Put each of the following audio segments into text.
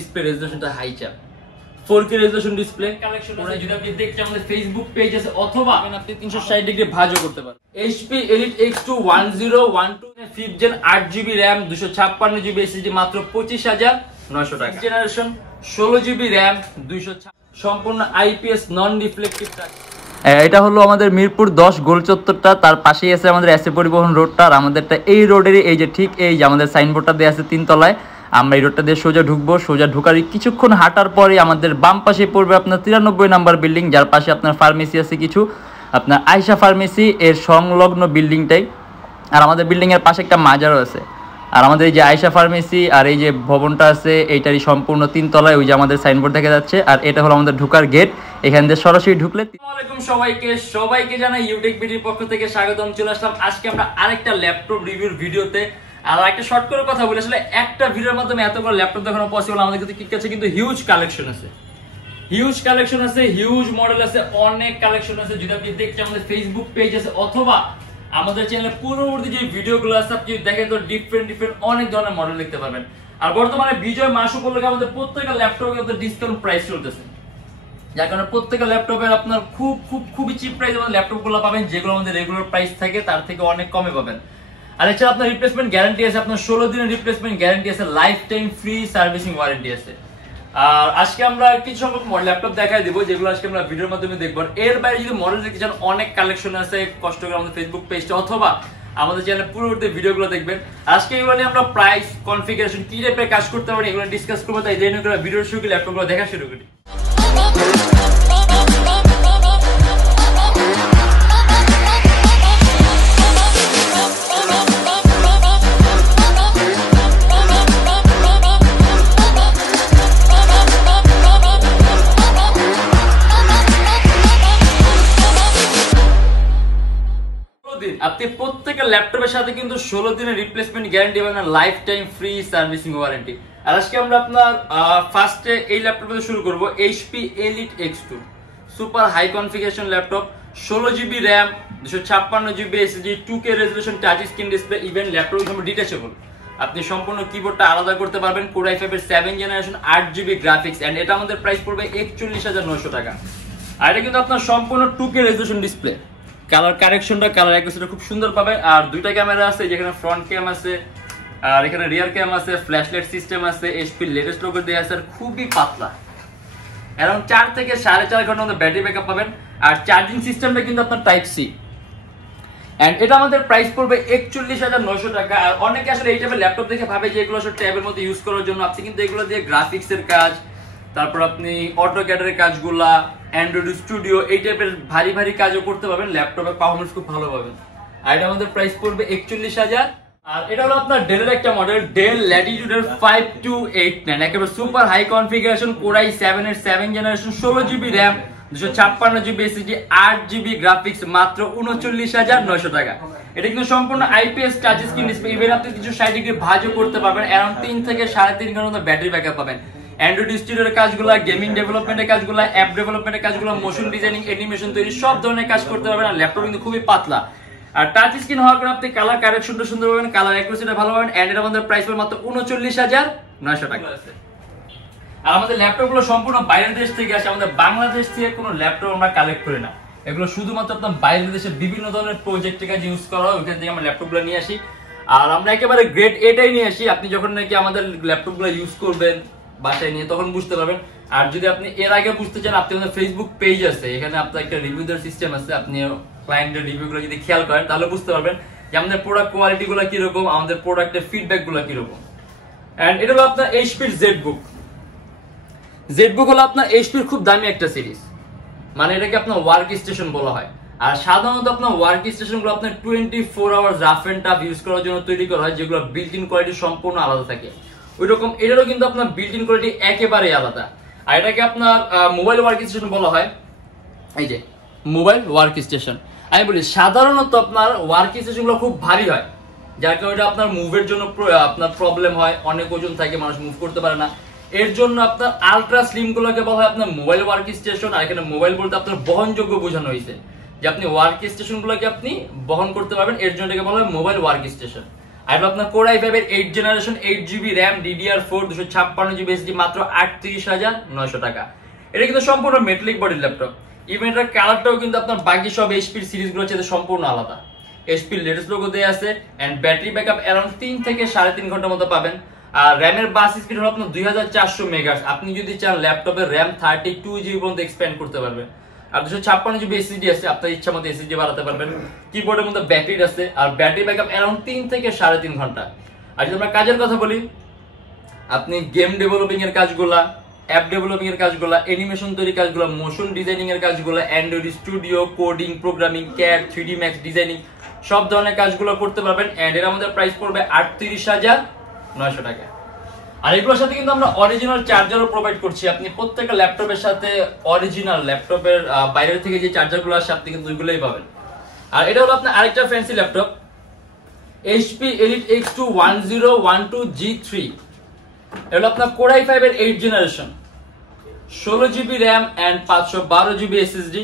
Display রেজোলিউশনটা high চাপ 4K resolution display collection আছে। যদি আপনি দেখতে আমাদের ফেসবুক পেজ আছে অথবা আপনি 360 ডিগ্রি ভাঁজও করতে পারেন। HP Elite X2 1012 5th gen 8GB RAM 256GB SSD মাত্র 25900 টাকা। জেনারেশন 16GB RAM 256 সম্পূর্ণ IPS নন রিফ্লেক্টিভ টাচ। এটা হলো আমাদের মিরপুর 10 গোল চত্বরটা, তার পাশেই আছে আমাদের এসএ পরিবহন রোডটা। আর আমাদেরটা এই রোডেরই এই যে ঠিক এই যে আমাদের সাইনবোর্ডটা দেওয়া আছে 3 তলায়। আমরা এই রোডটা দিয়ে সোজা ঢুকবো, সোজা ঢুকার কিছুক্ষণ হাঁটার পরে আমাদের বাম পাশে পড়বে আপনার 93 নাম্বার বিল্ডিং, যার পাশে আপনার ফার্মেসি আছে কিছু, আপনার আয়শা ফার্মেসি এর সংলগ্ন বিল্ডিংটাই। আর আমাদের বিল্ডিংয়ের পাশে একটা মাজারও আছে। আর আমাদের এই যে আয়শা ফার্মেসি আর এই যে ভবনটা আছে এইটারই সম্পূর্ণ 3 তলায় ওই যে আমাদের সাইনবোর্ড দেখা যাচ্ছে। আর এটা হলো আমাদের ঢোকার গেট, এখান দিয়ে সরাসরি ঢুকলে। আসসালামু আলাইকুম সবাইকে জানাই ইউটেকবিডির পক্ষ থেকে স্বাগতম। চলে আসলাম আজকে আমরা আরেকটা ল্যাপটপ রিভিউর ভিডিওতে। আর একটা শর্ট করে কথা বলি, আসলে একটা ভিডিওর মাধ্যমে এত বড় ল্যাপটপ দেখানো পসিবল আমাদের কাছে কিন্তু হিউজ কালেকশন আছে, হিউজ মডেল আছে, অনেক কালেকশন আছে। যদি আপনি দেখছেন আমাদের ফেসবুক পেজ আছে অথবা আমাদের চ্যানেলে পূর্ববর্তী যে ভিডিওগুলো আছে আপনি দেখেন তো ডিফারেন্ট অনেক ধরনের মডেল দেখতে পাবেন। আর বর্তমানে বিজয় মাস উপলক্ষে আমাদের প্রত্যেকটা ল্যাপটপে আমাদের ডিসকাউন্ট প্রাইস চলতেছে, যার কারণে প্রত্যেকটা ল্যাপটপের আপনার খুবই চিপ প্রাইসে আমাদের ল্যাপটপগুলো পাবেন, যেগুলো আমাদের রেগুলার প্রাইস থাকে তার থেকে অনেক কমে পাবেন। আর এছাড়া আপনার রিপ্লেসমেন্ট গ্যারান্টি আছে, আপনার 16 দিনের রিপ্লেসমেন্ট গ্যারান্টি আছে, life time free servicing warranty আছে। আর আজকে আমরা কিছু সংখ্যক ল্যাপটপ দেখাই দিব যেগুলো আজকে আমরা ভিডিওর মাধ্যমে দেখব। এর বাইরে যদি মডেল দেখতে চান অনেক কালেকশন আছে, কষ্ট করে আমাদের ফেসবুক পেজটা অথবা আমাদের চ্যানেলে পূর্ববর্তী ভিডিওগুলো দেখবেন। আজকে এগুলো নিয়ে আমরা প্রাইস, কনফিগারেশন, কি টাইপের কাজ করতে পারি এগুলো ডিসকাস করবো। তাই দেরি না করে ভিডিওর শুরু করে ল্যাপটপগুলো দেখা শুরু করি। আপনি প্রত্যেকটা ল্যাপটপের সাথে কিন্তু 16 দিনের রিপ্লেসমেন্ট গ্যারান্টি পাবেন, life time free servicing warranty. আর আজকে আমরা আপনার ফার্স্টে এই ল্যাপটপ দিয়ে শুরু করব। HP Elite X2 super high configuration laptop, 16GB RAM 256GB SSD, 2K resolution, touch screen display, even laptop সম্পূর্ণ ডিটাচেবল। আপনি সম্পূর্ণ কিবোর্ডটা আলাদা করতে পারবেন। Core i5 এর 7 জেনারেশন 8GB গ্রাফিক্স, এন্ড এটা আমাদের প্রাইস পড়বে 41900 টাকা। আর এটা কিন্তু আপনার সম্পূর্ণ 2K রেজোলিউশন ডিসপ্লে, কালার কারেকশনটা, কালার অ্যাকুরেসিটা খুব সুন্দর পাবেন। আর দুইটা ক্যামেরা আছে, যেখানে ফ্রন্ট ক্যাম আছে আর এখানে রিয়ার ক্যাম আছে, ফ্ল্যাশলাইট সিস্টেম আছে, HP লেটেস্ট লোগো দেয়া আছে। আর খুবই পাতলা, अराउंड 4 থেকে 4.5 ঘন্টা আমাদের ব্যাটারি ব্যাকআপ পাবেন। আর চার্জিং সিস্টেমটা কিন্তু আপনার টাইপ সি, এন্ড এটা আমাদের প্রাইস পড়বে 41900 টাকা। আর অনেকে আসলে এই টাইপের ল্যাপটপ দেখে ভাবে যে এগুলো আসলে ট্যাবের মধ্যে ইউজ করার জন্য, আপনি কিন্তু এগুলো দিয়ে গ্রাফিক্সের কাজ, তারপর আপনি অটোক্যাডের কাজগুলা, অ্যান্ড্রয়েড স্টুডিও এই টাইপের ভারী কাজও করতে পারবেন। ল্যাপটপের পারফরম্যান্স খুব ভালো পাবেন। আর এটা আমাদের প্রাইস পড়বে 41000। আর এটা হলো আপনার ডেলের একটা মডেল, ডেল ল্যাটিটিউডের 5289, একেবারে super high configuration, Core i7 এর 7 generation, 16GB RAM 256GB SSD, 8GB graphics, মাত্র 39900 টাকা। এটা কিন্তু সম্পূর্ণ IPS touch screen display, even আপনি 360 ডিগ্রি ভাঁজও করতে পারবেন। অ্যারাউন্ড 3 থেকে 3.5 ঘন্টা ব্যাটারি ব্যাকআপ পাবেন। অ্যান্ড্রয়েড স্টুডিওর কাজগুলো, গেমিং ডেভেলপমেন্টের কাজগুলো, অ্যাপ ডেভেলপমেন্টের কাজগুলো, মোশন ডিজাইনিং, অ্যানিমেশন তৈরি, সব ধরনের কাজ করতে পারবেন। আর ল্যাপটপ কিন্তু খুবই পাতলা। আর টাচ স্ক্রিন হওয়ার কারণে আপনি কালার কারেকশনটা সুন্দর পাবেন, কালার অ্যাকুরেসিটা ভালো পাবেন। এন্ড এর আমাদের প্রাইস পড়বে মাত্র 39900 টাকা। আর আমাদের ল্যাপটপগুলো সম্পূর্ণ বাইরের দেশ থেকে আসে, আমাদের বাংলাদেশ থেকে কোনো ল্যাপটপ আমরা কালেক্ট করি না। এগুলো শুধুমাত্র আপনার বাইরের দেশে বিভিন্ন ধরনের প্রজেক্টের কাজে ইউজ করা হয়, ওইখান থেকে আমরা ল্যাপটপগুলো নিয়ে আসি। আর আমরা একেবারে গ্রেড এটাই নিয়ে আসি। আপনি যখন নাকি আমাদের ল্যাপটপগুলো ইউজ করবেন বাসায় নিয়ে, তখন বুঝতে পারবেন। আর যদি আপনি এর আগে বুঝতে চান, আপনি আমাদের ফেসবুক পেজ আছে, এখানে আপনার একটা রিভিউ দেওয়ার সিস্টেম আছে। আপনি ক্লায়েন্টের রিভিউগুলো যদি খেয়াল করেন তাহলে বুঝতে পারবেন যে আমাদের প্রোডাক্ট কোয়ালিটিগুলো কিরকম, আমাদের প্রোডাক্টের ফিডব্যাকগুলো কিরকম। এন্ড এটা হলো আপনার HP জেডবুক হলো আপনার HP খুব দামি একটা সিরিজ, মানে এটাকে আপনার ওয়ার্ক স্টেশন বলা হয়। আর সাধারণত আপনার ওয়ার্ক স্টেশনগুলো আপনার 24 hours rough and tough use করার জন্য তৈরি করা হয়, যেগুলো বিল্ট ইন কোয়ালিটি সম্পূর্ণ আলাদা থাকে। ওইরকম এটারও কিন্তু আপনার বিল্ট ইন কোয়ালিটি একেবারে আলাদা। আর এটাকে আপনার মোবাইল ওয়ার্ক স্টেশন বলা হয়। এই যে মোবাইল ওয়ার্ক স্টেশন, আমি বলি সাধারণত আপনার ওয়ার্ক স্টেশনগুলো খুব ভারী হয়, যার কারণে আপনার মুভের জন্য আপনার প্রবলেম হয়, অনেক ওজন থাকে, মানুষ মুভ করতে পারে না। এর জন্য আপনার আলট্রা স্লিম গুলোকে বলা হয় আপনার মোবাইল ওয়ার্ক স্টেশন। আর এখানে মোবাইল বলতে আপনার বহনযোগ্য বোঝানো হয়েছে, যে আপনি ওয়ার্ক স্টেশন গুলোকে আপনি বহন করতে পারবেন, এর জন্য এটাকে বলা হয় মোবাইল ওয়ার্ক স্টেশন। আর আপনার Core i5 এর 8 generation 8GB RAM DDR4 256GB SSD মাত্র 38,900 টাকা। এটা কিন্তু সম্পূর্ণ মেটালিক বডির ল্যাপটপ। ইভেন এটার কালারটাও কিন্তু আপনার বাকি সব এইচপির সিরিজগুলোর চেয়ে সম্পূর্ণ আলাদা। এইচপির লেটেস্ট লোগো দেয়া আছে এন্ড ব্যাটারি ব্যাকআপ अराउंड 3 থেকে 3.5 ঘন্টার মতো পাবেন। আর র‍্যামের বাস স্পিড হলো আপনার 2400 মেগাহার্টজ। আপনি যদি চান ল্যাপটপের র‍্যাম 32GB পর্যন্ত এক্সপ্যান্ড করতে পারবেন। আর 256GB SSD আছে, আপনার ইচ্ছা মতো SSD বাড়াতে পারবেন। কিবোর্ডের মধ্যে ব্যাকলিট আছে আর ব্যাটারি ব্যাকআপ अराउंड 3 থেকে 3.5 ঘন্টা। আর যদি আমরা কাজের কথা বলি, আপনি গেম ডেভেলপিং এর কাজগুলা, অ্যাপ ডেভেলপিং এর কাজগুলা, অ্যানিমেশন তৈরির কাজগুলা, মোশন ডিজাইনিং এর কাজগুলা, Android studio, coding, programming, CAD, 3D max designing সব ধরনের কাজগুলো করতে পারবেন। এন্ড এর আমাদের প্রাইস পড়বে 38,900 টাকা। আর এগুলোর সাথে কিন্তু আমরা অরিজিনাল চার্জারও প্রোভাইড করছি। আপনি প্রত্যেকটা ল্যাপটপের সাথে অরিজিনাল ল্যাপটপের বাইরে থেকে যে চার্জারগুলো আসে আপনি কিন্তু ওইগুলোই পাবেন। আর এটা হলো আপনার আরেকটা fancy laptop HP Elite X2 1012G3। এটা হলো আপনার Core i5 এর 8 generation 16GB RAM and 512GB SSD,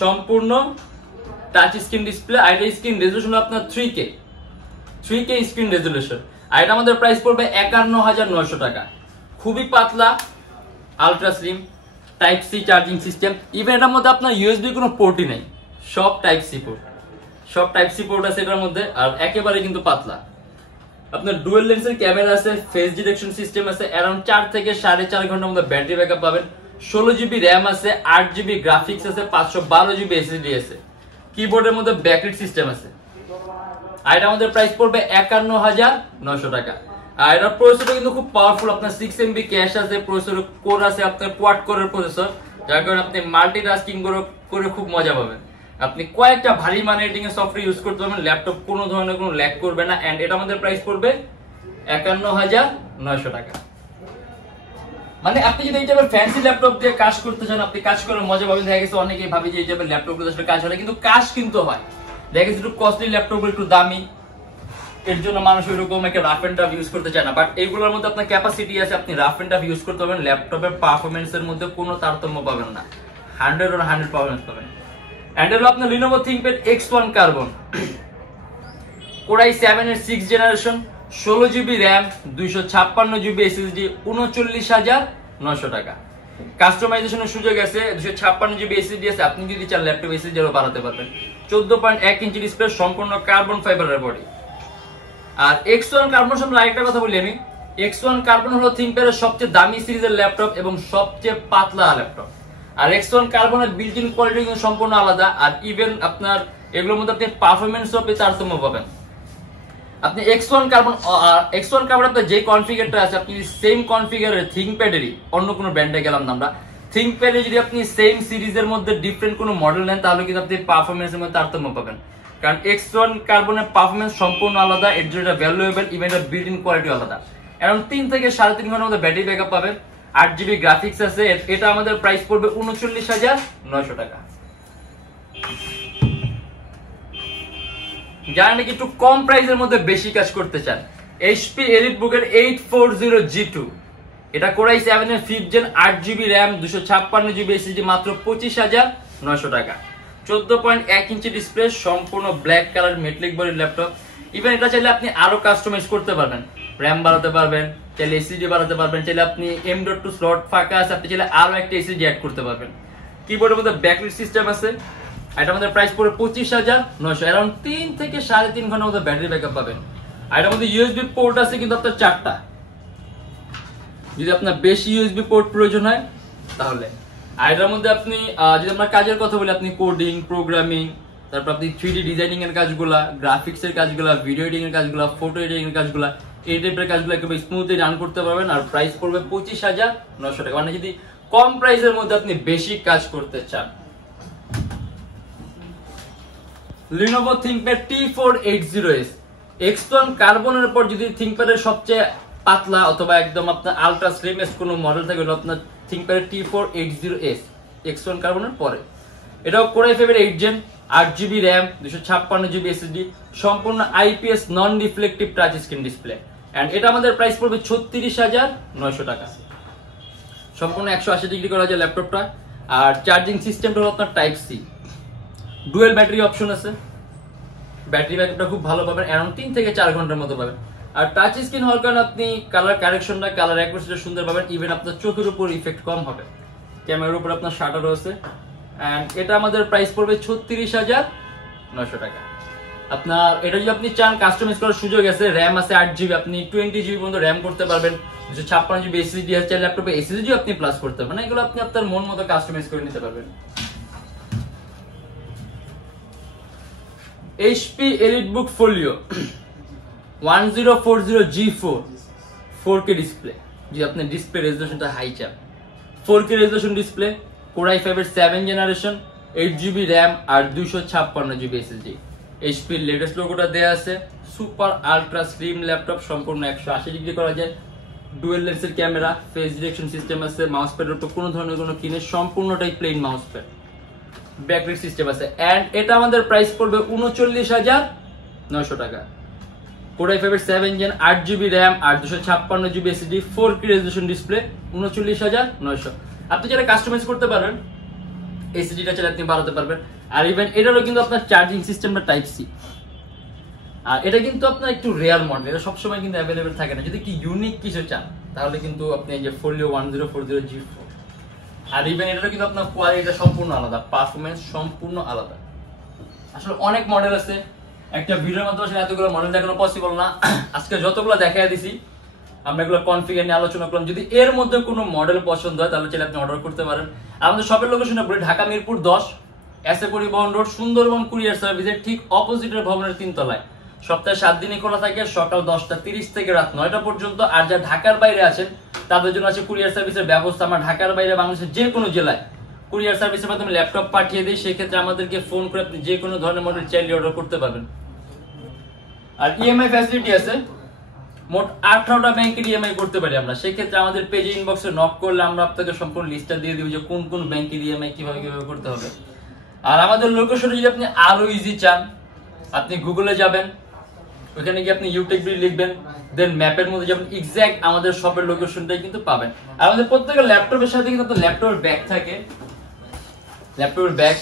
সম্পূর্ণ টাচ স্ক্রিন ডিসপ্লে। আর এর স্ক্রিন রেজোলিউশন আপনার 3K স্ক্রিন রেজোলিউশন। আর এটা আমাদের প্রাইস পড়বে 51,900 টাকা। খুবই পাতলা, ultra slim, type C charging system. Even এটার মধ্যে আপনার USB কোনো পোর্টই নেই, সব টাইপ সি পোর্ট আছে এটার মধ্যে। আর একেবারে কিন্তু পাতলা। আপনার ডুয়াল লেন্সের ক্যামেরা আছে, ফেস ডিটেকশন সিস্টেম আছে, अराउंड 4 থেকে 4.5 ঘন্টার মধ্যে ব্যাটারি ব্যাকআপ পাবেন। 16GB RAM আছে, 8GB গ্রাফিক্স আছে, 512GB SSD আছে। কিবোর্ডের মধ্যে ব্যাকলিট সিস্টেম আছে। আর এটা আমাদের প্রাইস পড়বে 51,900 টাকা। আর এটার প্রসেসরটা কিন্তু খুব পাওয়ারফুল। আপনার 6MB ক্যাশ আছে, প্রসেসর কোর আছে, আপনার কোয়াড কোরের প্রসেসর, যার কারণে আপনি মাল্টিটাস্কিং করে খুব মজা পাবেন। আপনি কয়েকটা ভারী মান এডিটিং এর সফটওয়্যার ইউজ করতে পারবেন, ল্যাপটপ কোনো ধরনের কোনো ল্যাগ করবে না। এন্ড এটা আমাদের প্রাইস পড়বে 51,900 টাকা। মানে আপনি যদি এই টাইপের ফ্যান্সি ল্যাপটপ দিয়ে কাজ করতে চান, আপনি কাজ করে মজা পাবেন। দেখা গেছে অনেকেই ভাবে যে এই টাইপের ল্যাপটপগুলো আসলে কাজ হয়, কিন্তু কাজ কিন্তু হয়। দেখা গেছে একটু কস্টলি ল্যাপটপগুলো একটু দামি, এর জন্য মানুষ ওইরকম একটা রাফ এন্ড টাফ ইউজ করতে চায় না। বাট এইগুলোর মধ্যে আপনার ক্যাপাসিটি আছে, আপনি রাফ এন্ড টাফ ইউজ করতে পারবেন। ল্যাপটপের পারফরমেন্সের মধ্যে কোনো তারতম্য পাবেন না, 100 পারফরমেন্স পাবেন। এন্ড হলো আপনার Lenovo ThinkPad X1 carbon Core i7 এর 6 generation 16GB RAM 256GB SSD 39,900 টাকা। কাস্টমাইজেশনের সুযোগ আছে, 256GB SSD আছে, আপনি যদি চান ল্যাপটপ SSD আরো বাড়াতে পারবেন। 14.1 ইঞ্চি ডিসপ্লে, সম্পূর্ণ কার্বন ফাইবারের বডি। আর X1 কার্বন সম্পর্কে আরেকটা কথা বলি আমি, X1 কার্বন হলো ThinkPad এর সবচেয়ে দামি সিরিজের ল্যাপটপ এবং সবচেয়ে পাতলা ল্যাপটপ। আর X1 কার্বনের বিল্ট ইন কোয়ালিটি কিন্তু সম্পূর্ণ আলাদা। আর ইভেন আপনার এগুলোর মধ্যে আপনি পারফরম্যান্সও আপনি তারতম্য পাবেন। আপনি X1 কার্বন আপনার যে কনফিগারটা আছে, আপনি সেম কনফিগারের ThinkPad এরই, অন্য কোনো ব্র্যান্ডে গেলাম না আমরা, ThinkPad এ যদি আপনি সেম সিরিজের মধ্যে ডিফারেন্ট কোনো মডেল নেন, তাহলে কিন্তু আপনি পারফরম্যান্সের মধ্যে তারতম্য পাবেন। কারণ X1 কার্বনের পারফরম্যান্স সম্পূর্ণ আলাদা, এর জন্য এটা ভ্যালুয়েবল, ইভেন এটা বিল্ট ইন কোয়ালিটি আলাদা। अराउंड 3 থেকে 3.5 ঘন্টার মধ্যে ব্যাটারি ব্যাকআপ পাবেন। 8GB গ্রাফিক্স আছে। এটা আমাদের প্রাইস পড়বে 39,900 টাকা। যারা নাকি একটু কম প্রাইসের মধ্যে বেশি কাজ করতে চান, HP EliteBook এর 840G2, এটা Core i7 এর 5th gen 8GB RAM 256GB SSD মাত্র 25,900 টাকা। 14.1 ইঞ্চি ডিসপ্লে, সম্পূর্ণ ব্ল্যাক কালার মেটালিক বডির ল্যাপটপ। ইভেন এটা চাইলে আপনি আরো কাস্টমাইজ করতে পারবেন, RAM বাড়াতে পারবেন, চাইলে SSD বাড়াতে পারবেন, চাইলে আপনি M.2 স্লট ফাঁকা আছে, আপনি চাইলে আরো একটা SSD অ্যাড করতে পারবেন। কিবোর্ডের মধ্যে ব্যাকলিট সিস্টেম আছে। এটা আমাদের প্রাইস পড়ে 25,900, अराउंड 3 থেকে 3.5 ঘন্টার মধ্যে ব্যাটারি ব্যাকআপ পাবেন। আর এটার মধ্যে USB পোর্ট আছে কিন্তু আপনার 4টা, যদি আপনার বেশি USB পোর্ট প্রয়োজন হয় তাহলে। আর এটার মধ্যে আপনি যদি আমরা কাজের কথা বলি, আপনি কোডিং, প্রোগ্রামিং, তারপর আপনি 3D ডিজাইনিং এর কাজগুলা, গ্রাফিক্স এর কাজগুলা, ভিডিও এডিটিং এর কাজগুলা, ফটো এডিটিং এর কাজগুলা, এই টাইপের কাজগুলো একদম স্মুথলি রান করতে পারবেন। আর প্রাইস পড়বে 25,900 টাকা। মানে যদি কম প্রাইসের মধ্যে আপনি বেশি কাজ করতে চান। Lenovo ThinkPad T480S X1 কার্বনের পর যদি ThinkPad এর সবচেয়ে পাতলা অথবা একদম আপনার আলট্রা স্লিমেস্ট কোনো মডেল থাকে, আপনার ThinkPad T480S X1 কার্বনের পরে। এটাও Core i5 এর 8 gen 8GB RAM 256GB SSD, সম্পূর্ণ IPS non reflective touch screen display. And এটা আমাদের প্রাইস পড়বে 36,900 টাকা। সম্পূর্ণ 180 ডিগ্রি করা যায় ল্যাপটপটা। আর চার্জিং সিস্টেমটা হলো আপনার type C, dual battery option আছে। ব্যাটারি ব্যাকআপটা খুব ভালো পাবেন, অ্যারাউন্ড 3 থেকে 4 ঘন্টার মতো পাবেন। আর টাচ স্ক্রিন হওয়ার কারণে আপনি কালার কারেকশনটা, কালার অ্যাকুরেসিটা সুন্দর পাবেন, ইভেন আপনার চোখের উপর ইফেক্ট কম হবে। ক্যামেরার উপর আপনার শাটার রয়েছে, এন্ড এটা আমাদের প্রাইস পড়বে 36,900 টাকা। আপনার এটা যদি আপনি চান কাস্টমাইজ করার সুযোগ আছে, র্যাম আছে 8GB, আপনি 20GB পর্যন্ত র্যাম করতে পারবেন, 256GB এসএসডি আছে, ল্যাপটপে এসএসডি আপনি প্লাস করতে পারবেন, মানে এগুলো আপনি আপনার মন মতো কাস্টমাইজ করে নিতে পারবেন। HP EliteBook Folio 1040G4 4K display, যে আপনার ডিসপ্লে রেজোলিউশনটা হাই চাপ, 4K resolution display, Core i5 এর 7 জেনারেশন, 8GB র্যাম আর 256GB এসএসডি। HP এর লেটেস্ট লোগোটা দেয়া আছে, সুপার আলট্রা স্লিম ল্যাপটপ, সম্পূর্ণ 180 ডিগ্রি করা যায়, ডুয়াল লেন্সের ক্যামেরা, ফেস ডিটেকশন সিস্টেম আছে, মাউস প্যাডের উপর কোনো ধরনের কোনো কিনে সম্পূর্ণটাই plain mouse pad, backlight system আছে, এন্ড এটা আমাদের প্রাইস পড়বে 39,900 টাকা। Core i5 এর 7 জেন, 8GB র্যাম আর 256GB SSD, 4K resolution display, 39,900। আপনি যারা কাস্টমাইজ করতে পারবেন, এসএসডিটা চাইলে আপনি বাড়াতে পারবেন। আর ইভেন এটারও কিন্তু আপনার চার্জিং সিস্টেমটা টাইপ সি, আর এটা কিন্তু আপনার একটু রেয়ার মডেল, এটা সবসময় কিন্তু অ্যাভেলেবেল থাকে না। যদি কি ইউনিক কিছু চান তাহলে কিন্তু আপনি এই যে Folio 1040G4, আর ইভেন এটারও কিন্তু আপনার কোয়ালিটিটা সম্পূর্ণ আলাদা, পারফরমেন্স সম্পূর্ণ আলাদা। আসলে অনেক মডেল আছে, একটা ভিডিওর মাধ্যমে আসলে এতগুলো মডেল দেখানো পসিবল না। আজকে যতগুলো দেখাই দিছি আমরা এগুলো কনফিগার নিয়ে আলোচনা করলাম। যদি এর মধ্যে কোনো মডেল পছন্দ হয় তাহলে চাইলে আপনি অর্ডার করতে পারেন। আমাদের শপের লোকেশনটা বলি, ঢাকা মিরপুর 10 এসএ পরিবহন রোড, সুন্দরবন কুরিয়ার সার্ভিসের ঠিক অপোজিটের ভবনের 3 তলায়। সপ্তাহে 7 দিনই খোলা থাকে, সকাল 10টা 30 থেকে রাত 9টা পর্যন্ত। আর যা ঢাকার বাইরে আছেন তাদের জন্য আছে কুরিয়ার সার্ভিসের ব্যবস্থা। আমরা ঢাকার বাইরে বাংলাদেশের যে কোনো জেলায় কুরিয়ার সার্ভিসের মাধ্যমে ল্যাপটপ পাঠিয়ে দিই, সেক্ষেত্রে আমাদেরকে ফোন করে আপনি যে কোনো ধরনের মডেল চাইলে অর্ডার করতে পারবেন। আর ইএমআই ফ্যাসিলিটি আছে, মোট 18টা ব্যাংকের ইএমআই করতে পারি আমরা। সেক্ষেত্রে আমাদের পেজে ইনবক্সে নক করলে আমরা আপনাকে সম্পূর্ণ লিস্টটা দিয়ে দিব যে কোন কোন ব্যাংকের ইএমআই কিভাবে করতে হবে। আর আমাদের লোকেশনে যদি আপনি আরো ইজি চান, আপনি গুগলে যাবেন, ওখানে গিয়ে আপনি Youtechbd লিখবেন, দেন ম্যাপের মধ্যে যাবেন, এক্সাক্ট আমাদের শপের লোকেশনটাই কিন্তু পাবেন। আর আমাদের প্রত্যেকটা ল্যাপটপের সাথে কিন্তু ল্যাপটপের ব্যাগ থাকে, ল্যাপটপের bag,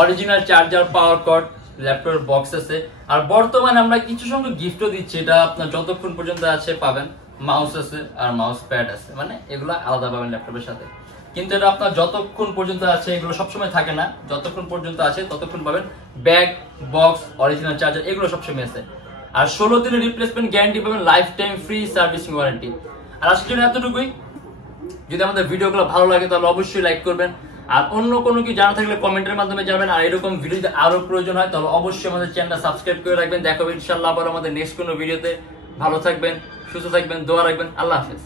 original charger, power cord, ল্যাপটপের বক্স আছে। আর বর্তমানে আমরা কিছু সংখ্যক গিফটও দিচ্ছি, এটা আপনার যতক্ষণ পর্যন্ত আছে পাবেন। মাউস আছে আর মাউস প্যাড আছে, মানে এগুলো আলাদা পাবেন ল্যাপটপের সাথে, কিন্তু এটা আপনার যতক্ষণ পর্যন্ত আছে, এগুলো সবসময় থাকে না, যতক্ষণ পর্যন্ত আছে ততক্ষণ পাবেন। ব্যাগ, বক্স, অরিজিনাল চার্জার এগুলো সবসময় আছে। আর 16 দিনের রিপ্লেসমেন্ট গ্যারান্টি পাবেন, life time free servicing warranty. আর আজকের জন্য এতটুকুই। যদি আমাদের ভিডিওগুলো ভালো লাগে তাহলে অবশ্যই লাইক করবেন, আর অন্য কোনো কি জানা থাকলে কমেন্টের মাধ্যমে যাবেন। আর এরকম ভিডিও যদি আরো প্রয়োজন হয় তাহলে অবশ্যই আমাদের চ্যানেলটা সাবস্ক্রাইব করে রাখবেন। দেখা হবে ইনশাআল্লাহ আবার আমাদের নেক্সট কোনো ভিডিওতে। ভালো থাকবেন, সুস্থ থাকবেন, দোয়া রাখবেন। আল্লাহ হাফেজ।